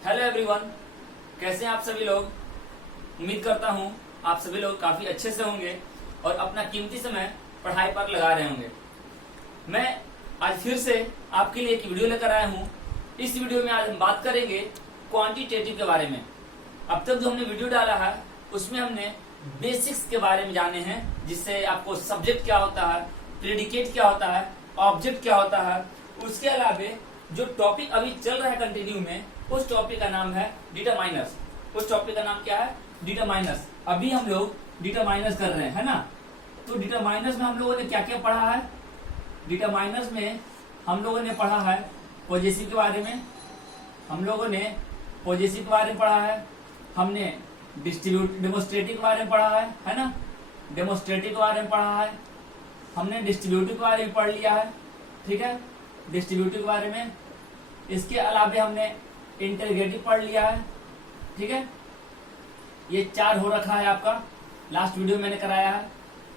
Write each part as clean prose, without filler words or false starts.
Hello everyone, कैसे हैं आप सभी लोग। उम्मीद करता हूं आप सभी लोग काफी अच्छे से होंगे और अपना कीमती समय पढ़ाई पर लगा रहे होंगे। मैं आज फिर से आपके लिए एक वीडियो लेकर आया हूं। इस वीडियो में आज हम बात करेंगे क्वांटिटेटिव के बारे में। अब तक जो हमने वीडियो डाला है उसमें हमने बेसिक्स के बारे में जाने हैं, जिससे आपको सब्जेक्ट क्या होता है, प्रेडिकेट क्या होता है, ऑब्जेक्ट क्या होता है। उसके अलावा जो टॉपिक अभी चल रहा है कंटिन्यू में, उस टॉपिक का नाम है डिटरमाइनर्स। उस टॉपिक का नाम क्या है? डिटरमाइनर्स। अभी हम लोग डिटरमाइनर्स कर रहे हैं, है ना। तो डिटरमाइनर्स में हम लोगों ने क्या क्या पढ़ा है? डिटरमाइनर्स में हम लोगों ने पढ़ा है पॉजेसिव के बारे में, हम लोगों ने पॉजेसिव के बारे में पढ़ा है, हमने डेमोस्ट्रेटिव के बारे में पढ़ा है ना। डेमोस्ट्रेटिव के बारे में पढ़ा है, हमने डिस्ट्रीब्यूटिव के बारे में पढ़ लिया है, ठीक है, डिस्ट्रीब्यूटिव के बारे में। इसके अलावा हमने इंटरग्रेटिव पढ़ लिया है, ठीक है। ये 4 हो रखा है आपका। लास्ट वीडियो मैंने कराया है।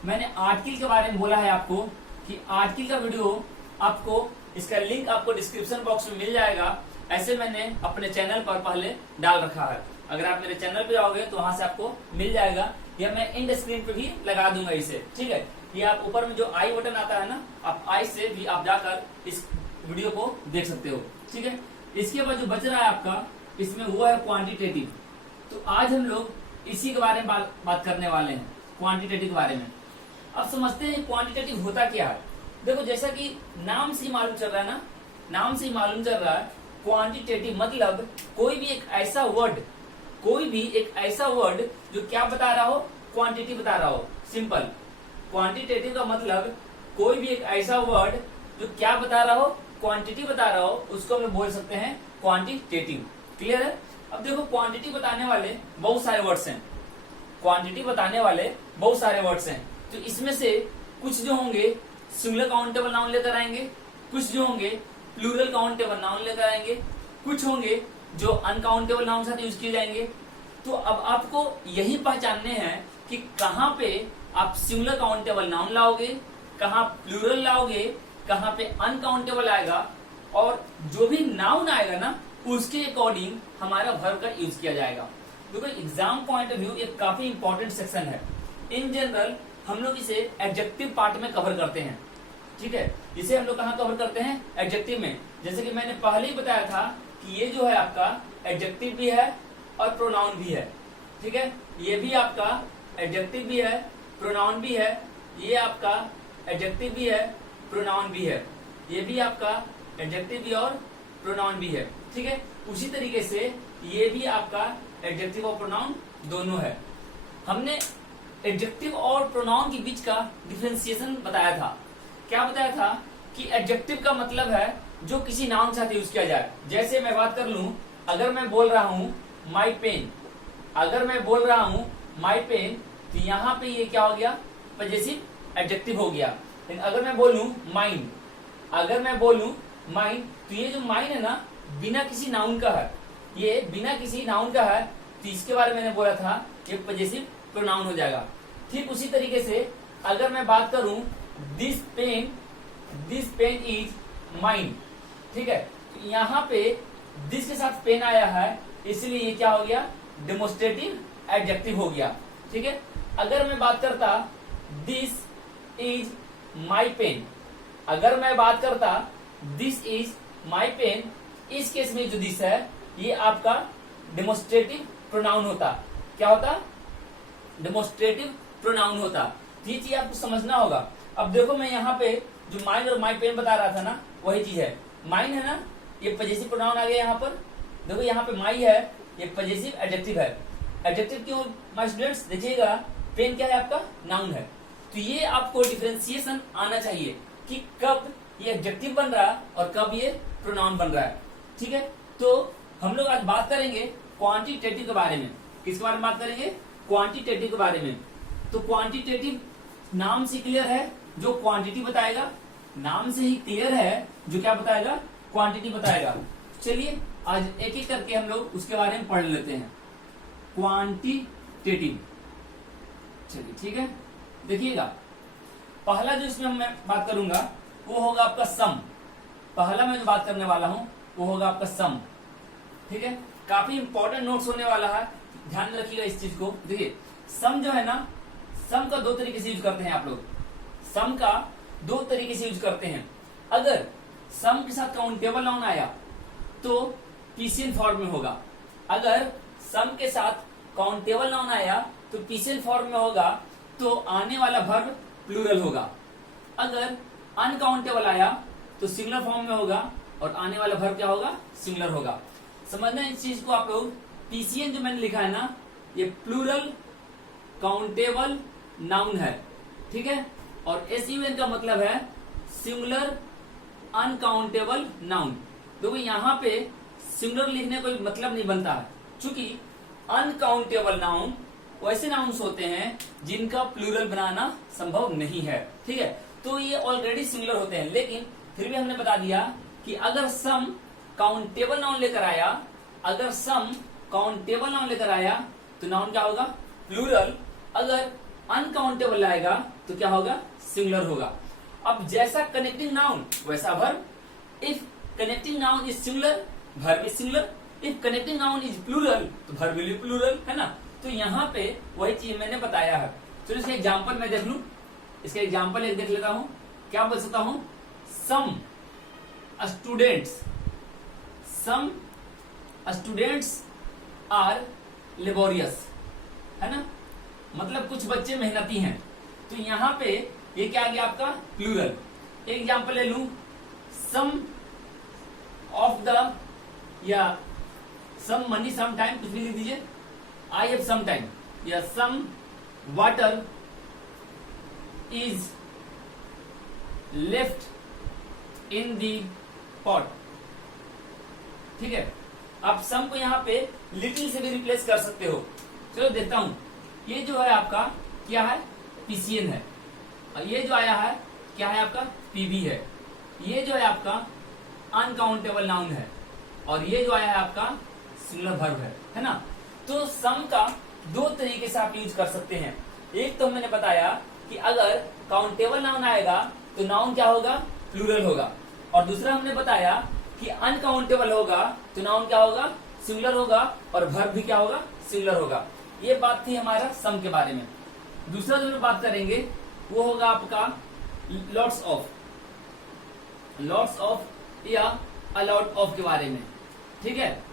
मैंने आर्टिकल के बारे में बोला है आपको कि आर्टिकल का वीडियो आपको, इसका लिंक आपको डिस्क्रिप्शन बॉक्स में मिल जाएगा। ऐसे मैंने अपने चैनल पर पहले डाल रखा है। अगर आप मेरे चैनल पे आओगे तो वहां से आपको मिल जाएगा, या मैं एंड स्क्रीन पे भी लगा दूंगा इसे, ठीक है। ये आप ऊपर में जो आई बटन आता है ना, आप आई से भी आप जाकर इस वीडियो को देख सकते हो, ठीक है। इसके बाद जो बच रहा है आपका, इसमें वो है क्वांटिटेटिव। तो आज हम लोग इसी के बारे में बात करने वाले हैं, क्वांटिटेटिव के बारे में। अब समझते हैं क्वांटिटेटिव होता क्या है। देखो, जैसा कि नाम से ही मालूम चल रहा है ना, नाम से ही मालूम चल रहा है, क्वांटिटेटिव मतलब कोई भी एक ऐसा वर्ड जो क्या बता रहा हो, क्वांटिटी बता रहा हो। सिंपल। क्वांटिटेटिव का मतलब कोई भी एक ऐसा वर्ड जो क्या बता रहा हो, क्वांटिटी बता रहा हो, उसको हम बोल सकते हैं क्वांटिटेटिव। क्लियर है। अब देखो, क्वांटिटी बताने वाले बहुत सारे वर्ड्स हैं, क्वांटिटी बताने वाले बहुत सारे वर्ड्स हैं। तो इसमें से कुछ जो होंगे सिंगुलर काउंटेबल नाउन लेकर आएंगे, कुछ जो होंगे प्लूरल काउंटेबल नाउन लेकर आएंगे, कुछ होंगे जो अनकाउंटेबल नाउन साथ यूज किए जाएंगे। तो अब आपको यही पहचानने हैं कि कहाँ पे आप सिंगुलर काउंटेबल नाउन लाओगे, कहाँ प्लूरल लाओगे, कहाँ पे अनकाउंटेबल आएगा, और जो भी नाउन आएगा ना उसके अकॉर्डिंग हमारा वर्ब का यूज किया जाएगा। देखो, एग्जाम पॉइंट ऑफ व्यू एक काफी इंपॉर्टेंट सेक्शन है। इन जनरल हम लोग इसे एडजेक्टिव पार्ट में कवर करते हैं, ठीक है। इसे हम लोग कहाँ कवर करते हैं? एडजेक्टिव में। जैसे कि मैंने पहले ही बताया था कि ये जो है आपका एडजेक्टिव भी है और प्रोनाउन भी है, ठीक है। ये भी आपका एडजेक्टिव भी है, प्रोनाउन भी है। ये आपका एडजेक्टिव भी है, प्रोनाउन भी है। ये भी आपका एडजेक्टिव भी और प्रोनाउन भी है, ठीक है। उसी तरीके से ये भी आपका एडजेक्टिव और प्रोनाउन दोनों है। हमने एडजेक्टिव और प्रोनाउन के बीच का डिफरेंशिएशन बताया था। क्या बताया था? कि एडजेक्टिव का मतलब है जो किसी नाउन के साथ यूज किया जाए। जैसे मैं बात कर लूं, अगर मैं बोल रहा हूं माई पेन, अगर मैं बोल रहा हूं माई पेन, तो यहाँ पे ये क्या हो गया? पॉजेसिव एडजेक्टिव हो गया। लेकिन अगर मैं बोलूं माइंड, अगर मैं बोलूं माइंड, तो ये जो माइंड है ना, बिना किसी नाउन का है, ये बिना किसी नाउन का है। तो इसके बारे में मैंने बोला था ये पॉजेसिव प्रोनाउन हो जाएगा। ठीक उसी तरीके से अगर मैं बात करूं दिस पेन इज माइन, ठीक है। तो यहाँ पे दिस के साथ पेन आया है, इसलिए ये क्या हो गया? डेमोस्ट्रेटिव एडजेक्टिव हो गया, ठीक है। अगर मैं बात करता दिस इज माई पेन, अगर मैं बात करता दिस इज माई पेन, इस केस में जो दिस है ये आपका डेमोस्ट्रेटिव प्रोनाउन होता। क्या होता? डेमोस्ट्रेटिव प्रोनाउन होता। ये चीज आपको समझना होगा। अब देखो, मैं यहाँ पे जो माइन और माई पेन बता रहा था ना, वही चीज है। माइन है ना, ये पॉजेसिव प्रोनाउन आ गया यहाँ पर। देखो यहाँ पे माई है, ये पॉजेसिव एडजेक्टिव है। एडजेक्टिव क्यों माय स्टूडेंट्स? देखिएगा, पेन क्या है? आपका नाउन है। तो ये आपको डिफरेंशिएशन आना चाहिए कि कब ये एडजेक्टिव बन रहा है और कब ये प्रोनाउन बन रहा है, ठीक है। तो हम लोग आज बात करेंगे क्वांटिटेटिव के बारे में। किसके बारे में बात करेंगे? क्वांटिटेटिव के बारे में। तो क्वांटिटेटिव नाम से क्लियर है, जो क्वांटिटी बताएगा। नाम से ही क्लियर है, जो क्या बताएगा? क्वांटिटी बताएगा। चलिए आज एक एक करके हम लोग उसके बारे में पढ़ लेते हैं। क्वांटिटेटिव, चलिए ठीक है। देखिएगा, पहला जो इसमें मैं बात करूंगा वो होगा आपका सम। पहला मैं जो बात करने वाला हूं वो होगा आपका सम। ठीक है, काफी इंपॉर्टेंट नोट्स होने वाला है, ध्यान में रखिएगा इस चीज को। देखिए सम जो है ना, सम का दो तरीके से यूज करते हैं आप लोग, सम का दो तरीके से यूज करते हैं। अगर सम के साथ काउंटेबल नाउन आया तो पीसीएन फॉर्म में होगा, अगर सम के साथ काउंटेबल नाउन आया तो पीसीएन फॉर्म में होगा, तो आने वाला वर्ब प्लूरल होगा। अगर अनकाउंटेबल आया तो सिंगुलर फॉर्म में होगा और आने वाला वर्ब क्या होगा, सिंगुलर होगा। समझना इस चीज को आप लोग। पीसीएन जो मैंने लिखा है ना, ये प्लूरल काउंटेबल नाउन है, ठीक है, और एसयूएन का मतलब है सिंगुलर अनकाउंटेबल नाउन। देखो यहाँ पे सिंगुलर लिखने कोई मतलब नहीं बनता है, चूंकि अनकाउंटेबल नाउन वैसे नाउन्स होते हैं जिनका प्लूरल बनाना संभव नहीं है, ठीक है, तो ये ऑलरेडी सिंगुलर होते हैं। लेकिन फिर भी हमने बता दिया कि अगर सम काउंटेबल नाउन लेकर आया, अगर सम काउंटेबल नाउन लेकर आया तो नाउन क्या होगा, प्लूरल। अगर अनकाउंटेबल आएगा तो क्या होगा, सिंगुलर होगा। अब जैसा कनेक्टिंग नाउन वैसा verb. If connecting noun is singular, verb is singular. If connecting noun is plural तो वर्ब विल बी प्लूरल, है ना। तो यहाँ पे वही चीज मैंने बताया है। चलो इसका एग्जाम्पल मैं देख लू, इसका एग्जाम्पल एक देख लेता हूं। क्या बोल सकता हूं, सम स्टूडेंट्स आर लेबोरियस, है ना, मतलब कुछ बच्चे मेहनती हैं। तो यहाँ पे ये क्या आ गया आपका, प्लूरल। एक एग्जाम्पल ले लू, सम ऑफ द, या सम मनी सम टाइम, कुछ भी लिख दीजिए, आई हैव सम टाइम, या some water is left in the pot, ठीक है। आप सम को यहाँ पे लिटिल से भी रिप्लेस कर सकते हो। चलो देखता हूं, ये जो है आपका क्या है, पीसीएन है, और ये जो आया है क्या है आपका, पीबी है। ये जो है आपका अनकाउंटेबल नाउन है, और ये जो आया है आपका सिंगुलर वर्ब है ना। तो सम का दो तरीके से आप यूज कर सकते हैं। एक तो मैंने बताया कि अगर काउंटेबल नाउन आएगा तो नाउन क्या होगा, प्लूरल होगा, और दूसरा हमने बताया कि अनकाउंटेबल होगा तो नाउन क्या होगा, सिंगुलर होगा, और वर्ब भी क्या होगा, सिंगुलर होगा। ये बात थी हमारा सम के बारे में। दूसरा जो हम बात करेंगे वो होगा आपका लॉट्स ऑफ या अलॉट ऑफ के बारे में, ठीक है।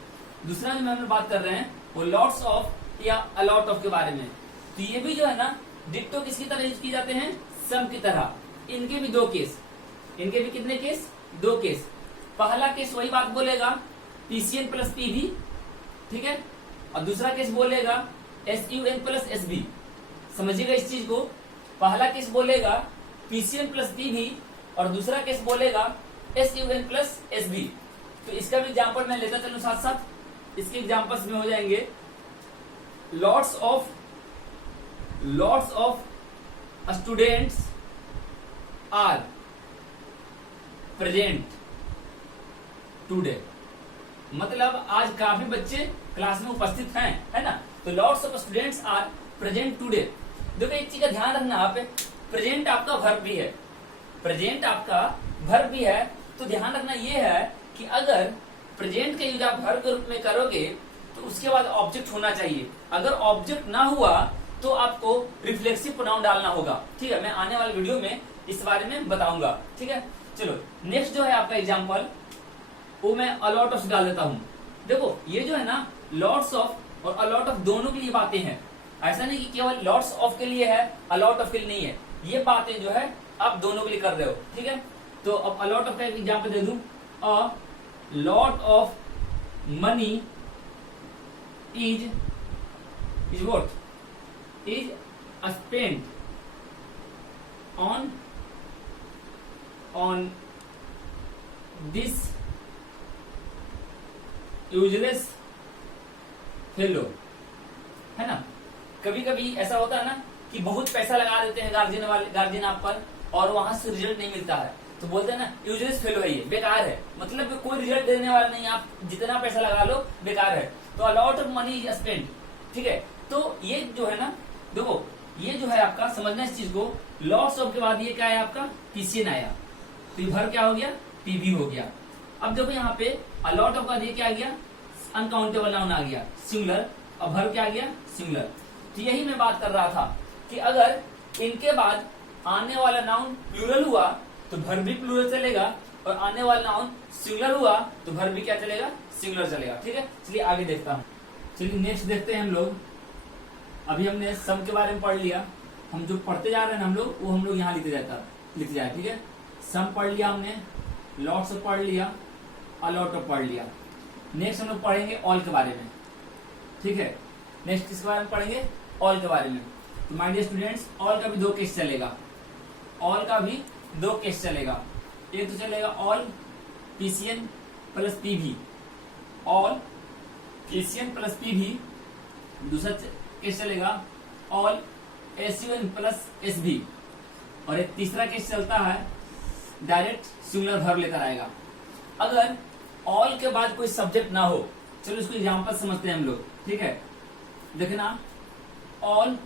दूसरा जो हम बात कर रहे हैं वो लॉट्स ऑफ या अलॉट ऑफ के बारे में। तो ये भी जो है ना, डिक्टो किसकी तरह यूज किए जाते हैं, सम की तरह। इनके भी दो केस, इनके भी कितने केस, दो केस। पहला केस वही बात बोलेगा, पीसीएन प्लस पीवी, ठीक है, और दूसरा केस बोलेगा एसयूएन प्लस एसबी। समझिएगा इस चीज को। पहला केस बोलेगा पीसीएन प्लस पीवी, और दूसरा केस बोलेगा एसयूएन प्लस एसबी। तो इसका भी एग्जाम्पल मैं लेता चलूं साथ साथ, इसके एग्जाम्पल्स में हो जाएंगे। Lots of students are present today, मतलब आज काफी बच्चे क्लास में उपस्थित हैं, है ना। तो lots of students are present today. देखो एक चीज का ध्यान रखना, आप प्रेजेंट आपका वर्ब भी है, प्रेजेंट आपका वर्ब भी है। तो ध्यान रखना ये है कि अगर प्रेजेंट का यूज आप वर्ब के रूप में करोगे तो उसके बाद ऑब्जेक्ट होना चाहिए। अगर ऑब्जेक्ट ना हुआ तो आपको रिफ्लेक्सिव प्रोनाउन डालना होगा, ठीक है। मैं आने वाले वीडियो में इस बारे में बताऊंगा, ठीक है। चलो नेक्स्ट जो है आपका एग्जाम्पल, वो मैं अलॉट ऑफ डाल देता हूं। देखो ये जो है ना, लॉट्स ऑफ और अलॉट ऑफ दोनों के लिए बातें हैं। ऐसा नहीं कि केवल लॉट्स ऑफ के लिए है, अलॉट ऑफ के लिए नहीं है। ये बातें जो है आप दोनों के लिए कर रहे हो, ठीक है। तो अब अलॉट ऑफ का एक एग्जाम्पल दे दूं, a lot of money is what, is spent on this useless fellow, है ना। कभी कभी ऐसा होता है ना कि बहुत पैसा लगा देते हैं गार्जियन आप पर, और वहां से रिजल्ट नहीं मिलता है, तो बोलते हैं ना यूजलेस फेलो है, ये बेकार है, मतलब कोई रिजल्ट देने वाला नहीं, आप जितना पैसा लगा लो बेकार है। तो a lot of money is spent, ठीक है। तो ये जो है ना, देखो ये जो है आपका, समझना इस चीज को। लॉट्स ऑफ के बाद ये क्या है आपका, पीसीएन आया, तो भर क्या हो गया, पीवी हो गया। अब देखो यहाँ पे अलॉट ऑफ का ये क्या आ गया, अनकाउंटेबल नाउन आ गया सिंगुलर, और वर्ब क्या आ गया सिंगुलर। तो यही मैं बात कर रहा था कि अगर इनके बाद आने वाला नाउन प्लूरल हुआ तो वर्ब भी प्लूरल चलेगा, और आने वाला नाउन सिंगुलर हुआ तो वर्ब भी क्या चलेगा सिंगुलर चलेगा। ठीक है, चलिए आगे देखता हूं। चलिए नेक्स्ट देखते हैं हम लोग। अभी हमने सम के बारे में पढ़ लिया, हम जो पढ़ते जा रहे हैं हम लोग वो हम लोग यहाँ लिखते जाए। ठीक है, सम पढ़ लिया हमने, लॉट्स ऑफ पढ़ लिया, अलॉट ऑफ पढ़ लिया। नेक्स्ट हम लोग पढ़ेंगे ऑल के बारे में। ठीक है, नेक्स्ट किसके बारे में पढ़ेंगे ऑल के बारे में। तो माय डियर स्टूडेंट्स, ऑल का भी 2 केस चलेगा, ऑल का भी 2 केस चलेगा। एक तो चलेगा all PCN plus PV, all PCN plus PV. दूसरा केस चलेगा ऑल एसयूएन प्लस एसवी, और एक तीसरा केस चलता है डायरेक्ट सिंगुलर वर्ब लेकर आएगा। अगर ऑल के बाद कोई सब्जेक्ट ना हो, चलो इसको एग्जांपल समझते हैं हम लोग। ठीक है, देखना, all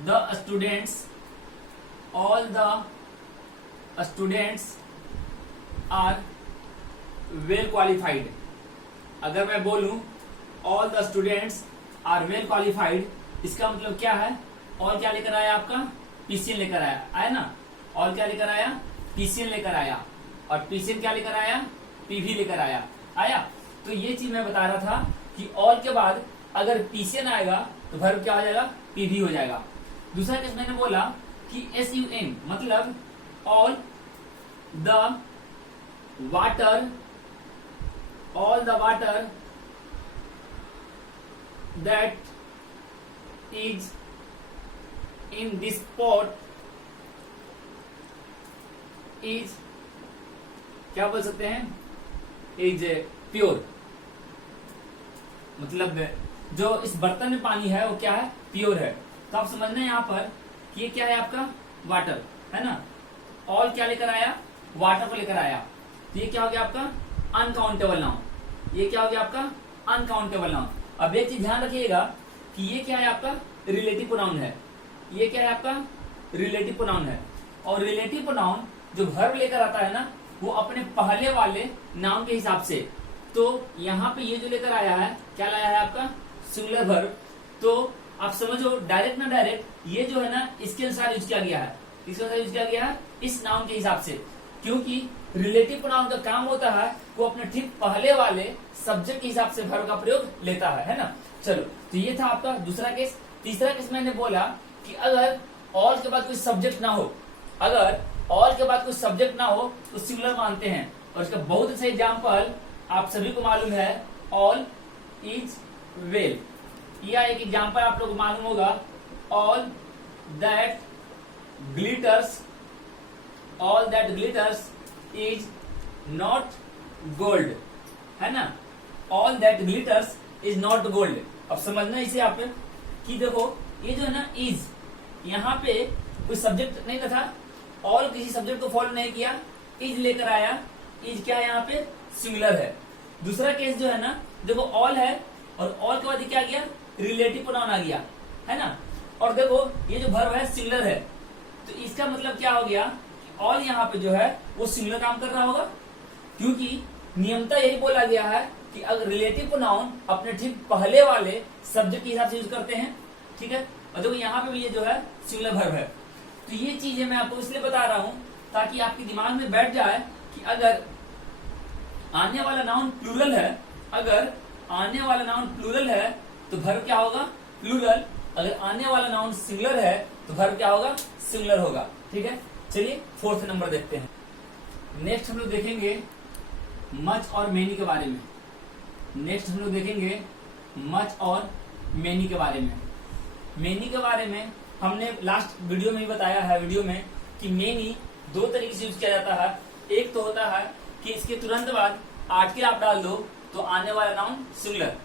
the students are well qualified. अगर मैं बोलूं all the students are well qualified, इसका मतलब क्या है, ऑल क्या लेकर आया आपका पीसीएन लेकर आया ना, ऑल क्या लेकर आया पीसीएन लेकर आया, और पीसीएन क्या लेकर आया पीवी लेकर आया। तो ये चीज मैं बता रहा था कि ऑल के बाद अगर पीसीएन आएगा तो वर्ब क्या हो जाएगा पीवी हो जाएगा। दूसरा केस मैंने बोला कि एसयूएन मतलब all the water that is in this pot is, क्या बोल सकते हैं, इज प्योर। मतलब जो इस बर्तन में पानी है वो क्या है प्योर है। तो आप समझना है यहाँ पर कि ये क्या है आपका वाटर है ना, ऑल क्या लेकर आया वाटर को लेकर आया। तो ये क्या हो गया आपका अनकाउंटेबल नाउन, ये क्या हो गया आपका अनकाउंटेबल नाउन। अब एक चीज ध्यान रखिएगा कि ये क्या है आपका रिलेटिव प्रोनाउन है, ये क्या है आपका रिलेटिव प्रोनाउन है। और रिलेटिव प्रोनाउन जो वर्ब लेकर आता है ना वो अपने पहले वाले नाउन के हिसाब से, तो यहाँ पे ये जो लेकर आया है क्या लाया है आपका सिंगुलर वर्ब। तो आप समझो डायरेक्ट ना डायरेक्ट ये जो है ना इसके अनुसार यूज किया गया है, इसके अनुसार यूज किया गया है इस नाउन के हिसाब से, क्योंकि रिलेटिव प्रोनाउन का काम होता है वो अपने ठीक पहले वाले सब्जेक्ट के हिसाब से वर्ब का प्रयोग लेता है ना। चलो, तो ये था आपका दूसरा केस। तीसरा केस मैंने बोला कि अगर ऑल के बाद कोई सब्जेक्ट ना हो, अगर ऑल के बाद कोई सब्जेक्ट ना हो तो सिंगुलर मानते हैं, और इसका बहुत अच्छा एग्जाम्पल आप सभी को मालूम है, ऑल इज वेल। या एक एग्जाम्पल आप लोग को मालूम होगा, all that glitters is not gold, है ना, all that glitters is not gold. अब समझना इसे आप कि देखो ये जो है ना इज, यहाँ पे कोई सब्जेक्ट नहीं था, ऑल किसी सब्जेक्ट को फॉलो नहीं किया, इज लेकर आया, इज क्या है यहाँ पे सिंगुलर है। दूसरा केस जो है ना देखो ऑल है और ऑल के बाद क्या गया रिलेटिव प्रोनाउन आ गया है ना, और देखो ये जो वर्ब है सिंगुलर है, तो इसका मतलब क्या हो गया ऑल यहाँ पे जो है वो सिंगुलर काम कर रहा होगा, क्योंकि नियमता यही बोला गया है कि अगर रिलेटिव प्रोनाउन अपने ठीक पहले वाले सब्जेक्ट के हिसाब से यूज करते हैं। ठीक है, और देखो यहाँ पे भी ये जो है सिंगुलर वर्ब है। तो ये चीजें मैं आपको इसलिए बता रहा हूं ताकि आपके दिमाग में बैठ जाए कि अगर आने वाला नाउन प्लूरल है, अगर आने वाला नाउन प्लूरल है तो वर्ब क्या होगा प्लूरल, अगर आने वाला नाउन सिंगुलर है तो वर्ब क्या होगा सिंगुलर होगा। ठीक है, चलिए 4th नंबर देखते हैं। नेक्स्ट हम लोग देखेंगे मच और मेनी के बारे में। नेक्स्ट हम लोग देखेंगे मच और मेनी के बारे में। मेनी के बारे में हमने लास्ट वीडियो में ही बताया है वीडियो में कि मेनी 2 तरीके से यूज किया जाता है। एक तो होता है कि इसके तुरंत बाद आर्टिकल आप डाल दो तो आने वाला नाउन सिंगुलर।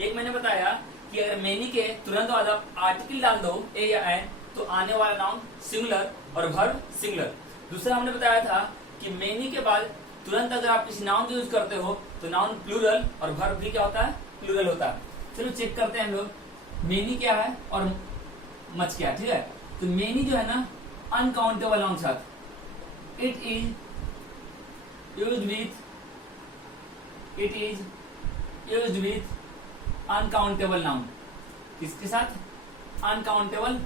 एक मैंने बताया कि अगर मेनी के तुरंत बाद आप आर्टिकल डाल दो ए या एन तो आने वाला नाउन सिंगुलर और वर्ब सिंगुलर। दूसरा हमने बताया था कि मेनी के बाद तुरंत अगर आप किसी नाउन को यूज करते हो तो नाउन प्लूरल और वर्ब भी क्या होता है प्लूरल होता है। चलो चेक करते हैं हम लोग मेनी क्या है और मच क्या है। ठीक है, तो मेनी जो है ना अनकाउंटेबल नाउन साथ, it is used with uncountable noun. किसके साथ? अनकाउंटेबल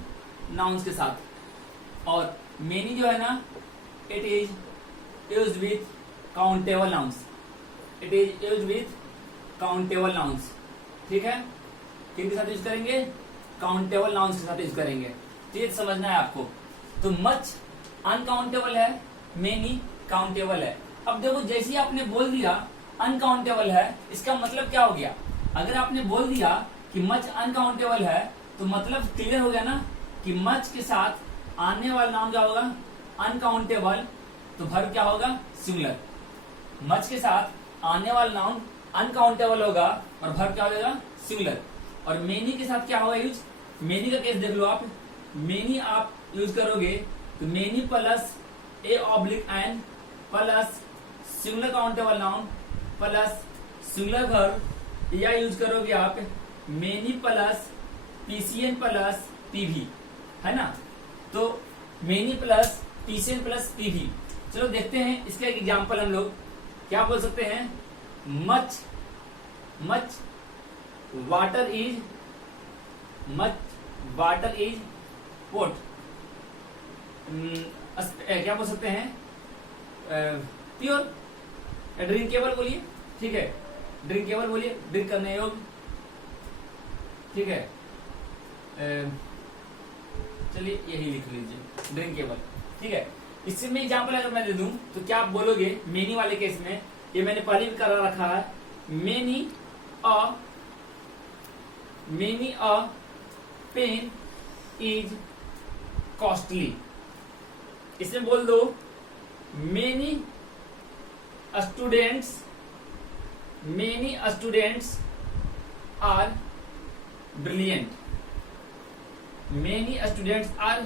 नाउन्स के साथ। और मेनी जो है ना, it is used with countable nouns. It is used with countable nouns. ठीक है, किनके साथ यूज करेंगे? काउंटेबल नाउन्स के साथ यूज करेंगे। तो ये समझना है आपको। तो मच अनकाउंटेबल है, मेनी काउंटेबल है। अब देखो, जैसे ही आपने बोल दिया अनकाउंटेबल है, इसका मतलब क्या हो गया? अगर आपने बोल दिया कि मच अनकाउंटेबल है, तो मतलब क्लियर हो गया ना कि मच के साथ आने वाला नाम क्या होगा? अनकाउंटेबल। तो वर्ब क्या होगा? सिंगुलर। मच के साथ आने वाला नाउन अनकाउंटेबल होगा और वर्ब क्या होगा? सिंगुलर। और मेनी के साथ क्या होगा यूज? मेनी का केस देख लो आप। मेनी आप यूज करोगे तो many plus a oblique n plus singular countable noun plus singular verb, या यूज करोगे आप many plus PCN plus PV, है ना? तो many plus PCN plus PV. चलो देखते हैं इसका एक एग्जाम्पल। हम लोग क्या बोल सकते हैं? Much much water is, much water is what, क्या बोल सकते हैं? प्योर, ड्रिंकेबल बोलिए। ठीक है, ड्रिंकेबल बोलिए, ड्रिंक करने योग्य। ठीक है, चलिए यही लिख लीजिए, ड्रिंकेबल। ठीक है, इससे मैं एग्जाम्पल अगर मैं दे दूं तो क्या आप बोलोगे? मेनी वाले केस में, ये मैंने पहले भी करा रखा है, many a pen is costly. इसमें बोल दो many students are brilliant. Many students are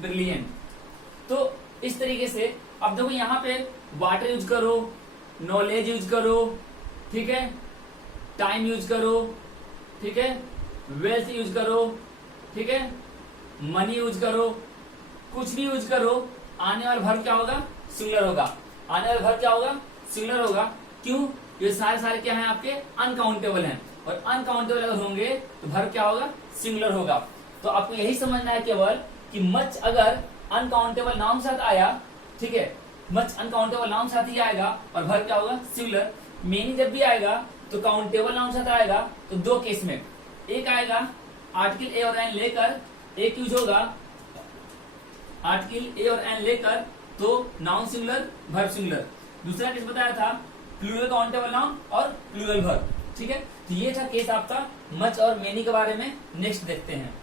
brilliant. तो इस तरीके से अब देखो, यहां पे वाटर यूज करो, नॉलेज यूज करो, ठीक है, टाइम यूज करो, ठीक है, वेल्थ यूज करो, ठीक है, मनी यूज करो, कुछ भी यूज करो, आने वाला वर्ब क्या होगा? सिंगुलर होगा। आने वाला वर्ब क्या होगा? सिंगुलर होगा। क्यों? ये सारे क्या हैं आपके? अनकाउंटेबल हैं। और अनकाउंटेबल अगर होंगे तो वर्ब क्या होगा? सिंगुलर होगा। तो आपको यही समझना है केवल कि मच अगर अनकाउंटेबल नाउन साथ आया, ठीक है, मच अनकाउंटेबल नाउन साथ ही आएगा और वर्ब क्या होगा? सिंगुलर। मेनी जब भी आएगा तो काउंटेबल नाउन साथ आएगा। तो दो केस में, एक आएगा आर्टिकल ए और एन लेकर, एक यूज होगा आर्टिकल ए और एन लेकर, तो नाउन सिंगुलर वर्ब सिंगुलर। दूसरा केस बताया था प्लूरल काउंटेबल नाउन और प्लूरल वर्ब। ठीक है, तो ये था केस आपका मच और मेनी के बारे में। नेक्स्ट देखते हैं,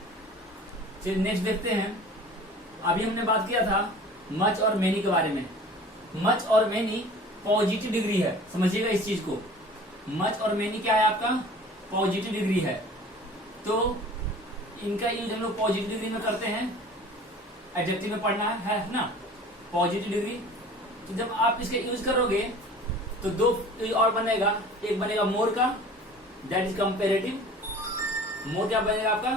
चलिए नेक्स्ट देखते हैं। अभी हमने बात किया था मच और मेनी के बारे में। मच और मेनी पॉजिटिव डिग्री है, समझिएगा इस चीज को। मच और मेनी क्या है आपका? पॉजिटिव डिग्री है। तो इनका यूज हम लोग पॉजिटिव डिग्री में करते हैं, एडजेक्टिव में पढ़ना है ना, पॉजिटिव डिग्री। तो जब आप इसके यूज करोगे तो दो और बनेगा, एक बनेगा मोर का, दैट इज कंपेरेटिव। मोर क्या बनेगा आपका?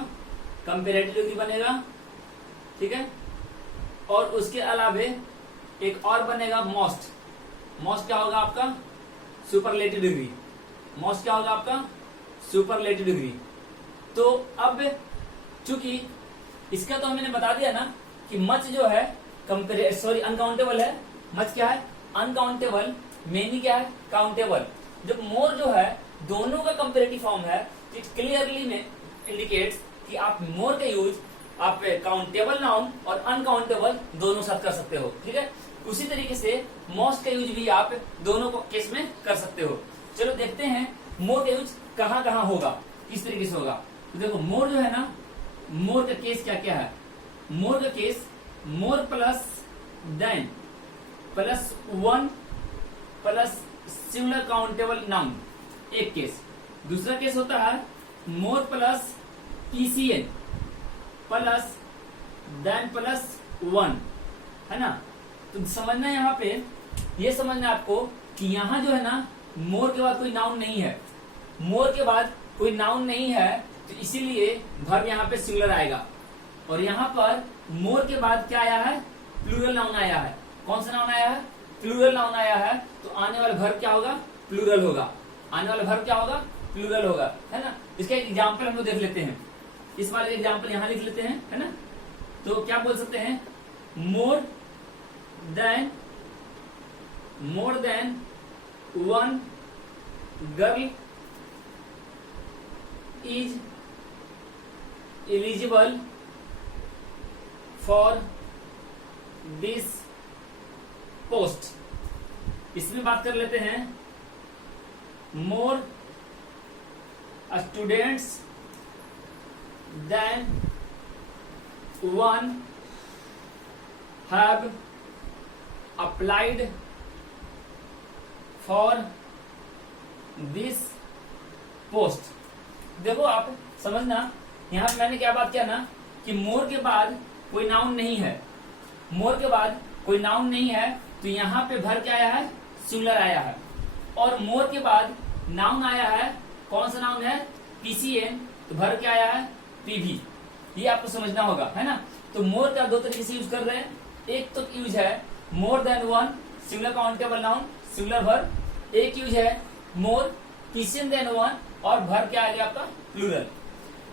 कंपेरेटिव डिग्री बनेगा, ठीक है। और उसके अलावे एक और बनेगा मोस्ट। मोस्ट क्या होगा आपका? Superlative degree. मोस्ट क्या होगा आपका? Superlative degree. तो अब चूंकि इसका तो मैंने बता दिया ना कि मच जो है अनकाउंटेबल है। मच क्या है? अनकाउंटेबल। मेनी क्या है? काउंटेबल। जब मोर जो है दोनों का कंपेरेटिव फॉर्म है, इट क्लियरली में इंडिकेट्स कि आप मोर का यूज आप काउंटेबल नाउन और अनकाउंटेबल दोनों साथ कर सकते हो, ठीक है। उसी तरीके से मोस्ट का यूज भी आप दोनों को केस में कर सकते हो। चलो देखते हैं मोर का यूज कहाँ कहाँ होगा, किस तरीके से होगा। तो देखो मोर जो है ना, मोर का केस क्या क्या है। मोर का case more plus then plus one plus singular countable noun, एक केस। दूसरा केस होता है more plus PCN plus then plus one, है ना। तो समझना यहाँ पे, ये समझना आपको कि यहाँ जो है ना मोर के बाद कोई नाउन नहीं है। मोर के बाद कोई नाउन नहीं है तो इसीलिए वर्ब यहाँ पे सिंगुलर आएगा। और यहाँ पर मोर के बाद क्या आया है? प्लूरल नाउन आया है। कौन सा नाउन आया है? प्लूरल नाउन आया है। तो आने वाला वर्ब क्या होगा? प्लूरल होगा। आने वाला वर्ब क्या होगा? प्लूरल होगा, है ना। इसका एक एग्जाम्पल हम लोग देख लेते हैं, इस वाले एग्जाम्पल यहां लिख लेते हैं, है ना। तो क्या बोल सकते हैं, more than one girl is eligible for this post. इसमें बात कर लेते हैं, more students than one have applied for this post. देखो आप समझना, यहां पे मैंने क्या बात किया ना कि मोर के बाद कोई नाउन नहीं है, मोर के बाद कोई नाउन नहीं है, तो यहाँ पे भर के आया है, सिंगुलर आया है। और मोर के बाद नाउन आया है, कौन सा नाउन है, पीसीएन, तो भर के आया है पीवी। ये आपको समझना होगा, है ना। तो मोर का दो तरीके से यूज कर रहे हैं, एक तो यूज है मोर than one singular countable noun singular भर, एक यूज है मोर पीसीएन देन वन और भर के आ गया आपका प्लूरल।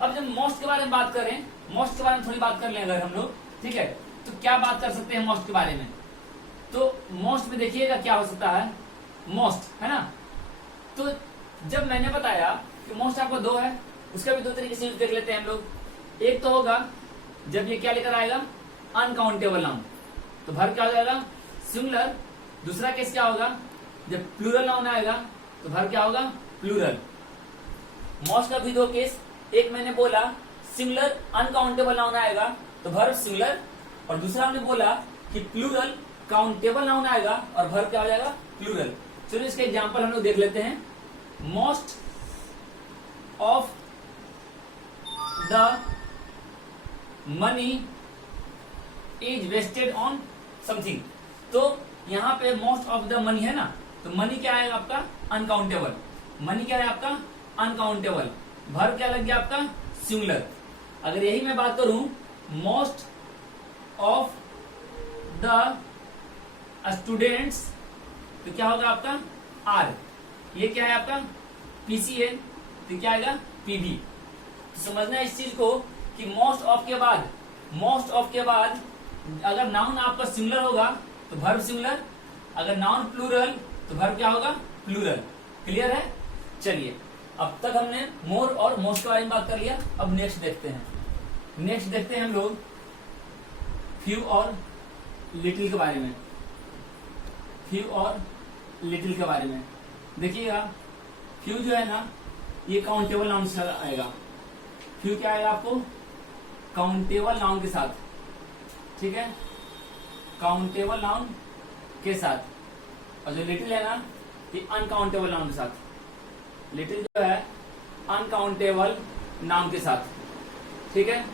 अब जब मोस्ट के बारे में बात करें, मोस्ट के बारे में थोड़ी बात कर लें अगर हम लोग, ठीक है, तो क्या बात कर सकते हैं मोस्ट के बारे में। तो मोस्ट में देखिएगा क्या हो सकता है, मोस्ट, है ना। तो जब मैंने बताया कि मोस्ट आपको दो है, उसका भी दो तरीके से यूज कर लेते हैं हम लोग। एक तो होगा जब ये क्या लेकर आएगा, अनकाउंटेबल नाउन, तो भर क्या हो जाएगा, सिंगुलर। दूसरा केस क्या होगा, जब प्लूरल नाउन आएगा तो भर क्या होगा, प्लूरल। मोस्ट का भी दो केस, एक मैंने बोला सिंगुलर अनकाउंटेबल नाउन आएगा तो भर सिंगुलर, और दूसरा हमने बोला कि प्लूरल काउंटेबल नाउन आएगा और भर क्या हो जाएगा, प्लूरल। चलिए इसके एग्जांपल हम लोग देख लेते हैं। Most of the money is wasted on something. तो यहाँ पे मोस्ट ऑफ द मनी है ना, तो मनी क्या है आपका, अनकाउंटेबल। मनी क्या है आपका, अनकाउंटेबल। भर क्या लग गया आपका, सिंगुलर। अगर यही मैं बात करूं, मोस्ट ऑफ द स्टूडेंट्स, तो क्या होगा आपका, आर। ये क्या है आपका, पीसीएन, तो क्या आएगा, पीवी। तो समझना इस चीज को कि मोस्ट ऑफ के बाद, मोस्ट ऑफ के बाद अगर नाउन आपका सिंगुलर होगा तो भर्ब सिंगुलर, अगर नाउन प्लूरल तो भर्ब क्या होगा, प्लूरल। क्लियर है। चलिए अब तक हमने मोर और मोस्ट के बारे में बात कर लिया। अब नेक्स्ट देखते हैं, नेक्स्ट देखते हैं हम लोग फ्यू और लिटिल के बारे में। फ्यू और लिटिल के बारे में देखिएगा, फ्यू जो है ना, ये काउंटेबल नाउन से आएगा। फ्यू क्या आएगा आपको, काउंटेबल नाउन के साथ, ठीक है, काउंटेबल नाउन के साथ। और जो लिटिल है ना, ये अनकाउंटेबल नाउन के साथ। लिटिल जो है अनकाउंटेबल नाउन के साथ, ठीक है।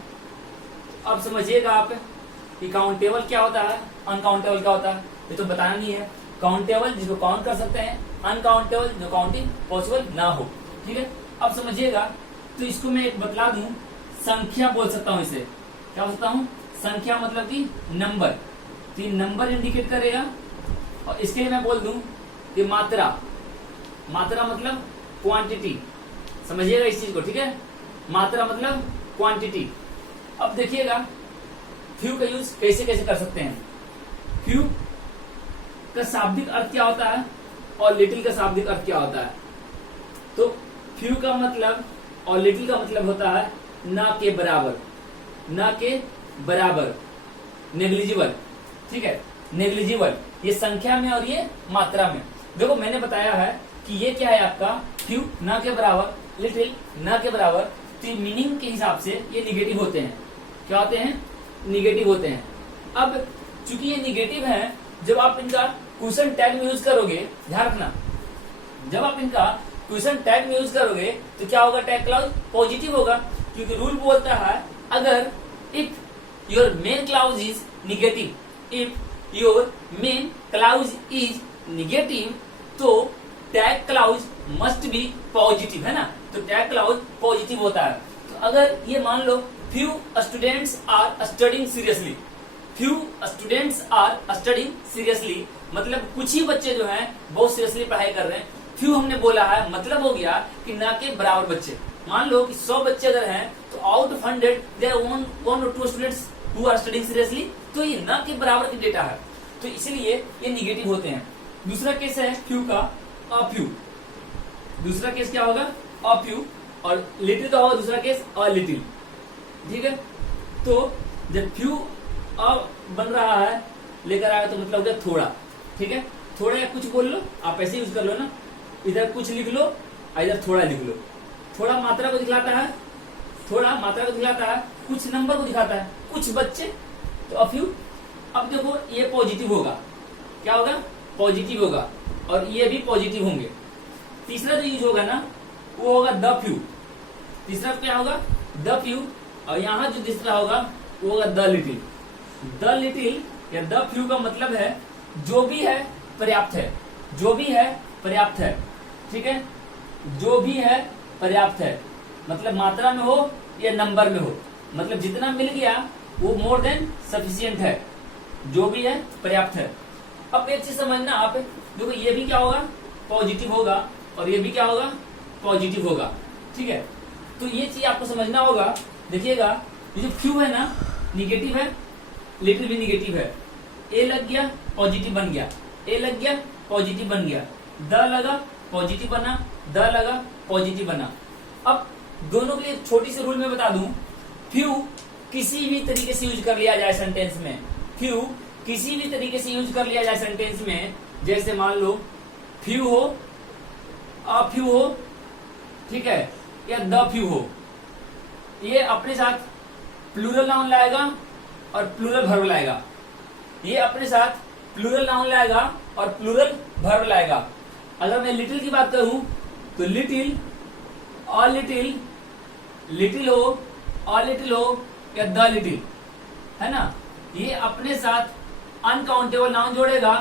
अब समझिएगा आप कि काउंटेबल क्या होता है, अनकाउंटेबल क्या होता है, ये तो बताना नहीं है। काउंटेबल जिसको काउंट कर सकते हैं, अनकाउंटेबल जो काउंटिंग पॉसिबल ना हो, ठीक है। अब समझिएगा, तो इसको मैं एक बतला दूं, संख्या बोल सकता हूं इसे, क्या बोल सकता हूं, संख्या मतलब कि नंबर। तो ये नंबर इंडिकेट करेगा। और इसके लिए मैं बोल दूं कि मात्रा, मात्रा मतलब क्वांटिटी। समझिएगा इस चीज को, ठीक है, मात्रा मतलब क्वांटिटी। अब देखिएगा फ्यू का यूज कैसे कैसे कर सकते हैं। फ्यू का शाब्दिक अर्थ क्या होता है और लिटिल का शाब्दिक अर्थ क्या होता है। तो फ्यू का मतलब और लिटिल का मतलब होता है ना के बराबर, ना के बराबर, नेग्लिजिबल, ठीक है, नेग्लिजिबल। ये संख्या में और ये मात्रा में। देखो मैंने बताया है कि ये क्या है आपका, फ्यू ना के बराबर, लिटिल ना के बराबर। तो मीनिंग के हिसाब से ये निगेटिव होते हैं। क्या होते हैं, निगेटिव होते हैं। अब चूंकि ये निगेटिव है, जब आप इनका क्वेश्चन टैग में यूज करोगे, ध्यान रखना, जब आप इनका क्वेश्चन टैग में यूज करोगे तो क्या होगा, टैग क्लाउज पॉजिटिव होगा। क्योंकि रूल बोलता है अगर if your main clause is negative, if your main clause is negative, तो tag clause must be positive, है ना। तो टैग क्लाउज पॉजिटिव होता है। तो अगर ये मान लो few students are studying seriously, few students are studying seriously मतलब कुछ ही बच्चे जो हैं बहुत सीरियसली पढ़ाई कर रहे हैं। फ्यू हमने बोला है मतलब हो गया कि ना के बराबर बच्चे। मान लो कि 100 बच्चे अगर हैं तो out of 100 there one or two students who are studying seriously, तो ये ना के बराबर की डेटा है, तो इसलिए ये निगेटिव होते हैं। दूसरा केस है फ्यू का अफ्यू। दूसरा केस क्या होगा? अफ्यू। और लिटिल का होगा दूसरा केस अ लिटिल। ठीक है, तो जब फ्यू अ बन रहा है लेकर आया तो मतलब हो गया थोड़ा। ठीक है, थोड़ा या कुछ बोल लो, आप ऐसे यूज कर लो ना, इधर कुछ लिख लो इधर थोड़ा लिख लो। थोड़ा मात्रा को दिखलाता है, थोड़ा मात्रा को दिखलाता है, कुछ नंबर को दिखाता है, कुछ बच्चे, तो अफ्यू। अब देखो ये पॉजिटिव होगा, क्या होगा? पॉजिटिव होगा, और ये भी पॉजिटिव होंगे। तीसरा जो यूज होगा ना वो होगा द फ्यू। तीसरा क्या होगा? The few. और यहाँ जो तीसरा होगा वो होगा द लिटिल। द लिटिल या द फ्यू का मतलब है जो भी है पर्याप्त है, जो भी है पर्याप्त है। ठीक है, जो भी है पर्याप्त है, मतलब मात्रा में हो या नंबर में हो, मतलब जितना मिल गया वो मोर देन सफिशिएंट है, जो भी है पर्याप्त है। अब एक चीज समझना आप, देखो ये भी क्या होगा? पॉजिटिव होगा, और ये भी क्या होगा? पॉजिटिव होगा। ठीक है, तो ये चीज आपको समझना होगा। देखिएगा ये जो फ्यू है ना निगेटिव है, लिटिल भी निगेटिव है। ए लग गया पॉजिटिव बन गया, ए लग गया पॉजिटिव बन गया, द लगा पॉजिटिव बना, द लगा पॉजिटिव बना। अब दोनों के लिए छोटी सी रूल में बता दूं, फ्यू किसी भी तरीके से यूज कर लिया जाए सेंटेंस में, फ्यू किसी भी तरीके से यूज कर लिया जाए सेंटेंस में, जैसे मान लो फ्यू हो, अ फ्यू हो, ठीक है, या द फ्यू हो, ये अपने साथ प्लूरल नाउन लाएगा और प्लूरल वर्ब लाएगा। ये अपने साथ प्लूरल नाउन लाएगा और प्लूरल वर्ब लाएगा। अगर मैं लिटिल की बात करूं तो लिटिल, अ लिटिल, लिटिल हो, अ लिटिल हो, या द लिटिल, है ना, ये अपने साथ अनकाउंटेबल नाउन जोड़ेगा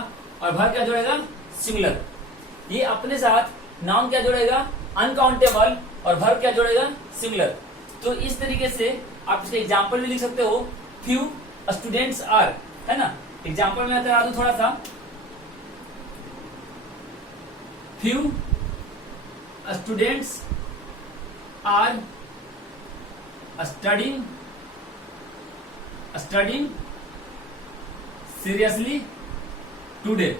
और वर्ब क्या जोड़ेगा? सिंगुलर। ये अपने साथ नाउन क्या जोड़ेगा? अनकाउंटेबल, और वर्ब क्या जोड़ेगा? सिंगुलर। तो इस तरीके से आप इसके एग्जाम्पल भी लिख सकते हो, फ्यू स्टूडेंट्स आर, है ना। एग्जाम्पल में करा दूं थोड़ा सा, few students are studying seriously today.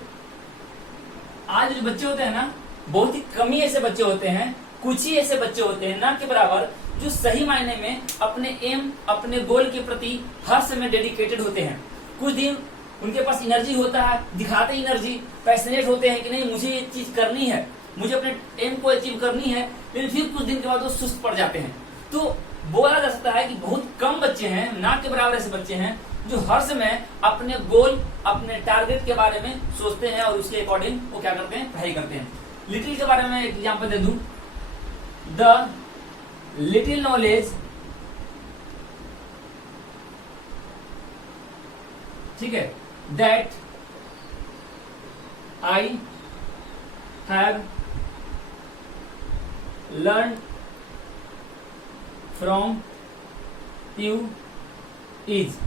आज जो बच्चे होते हैं ना, बहुत ही कम ही ऐसे बच्चे होते हैं, कुछ ही ऐसे बच्चे होते हैं ना के बराबर, जो सही मायने में अपने एम, अपने गोल के प्रति हर समय डेडिकेटेड होते हैं। कुछ दिन उनके पास एनर्जी होता है, दिखाते ही एनर्जी, पैशनेट होते हैं कि नहीं मुझे ये चीज करनी है, मुझे अपने एम को अचीव करनी है, लेकिन फिर कुछ दिन के बाद वो सुस्त पड़ जाते हैं। तो बोला जा सकता है कि बहुत कम बच्चे हैं, ना के बराबर ऐसे बच्चे हैं जो हर समय अपने गोल, अपने टारगेट के बारे में सोचते हैं और उसके अकॉर्डिंग वो क्या करते हैं? पढ़ाई करते हैं। लिटिल के बारे में एक एग्जाम्पल दे दूं, द लिटिल नॉलेज, ठीक है, that I have learn from you is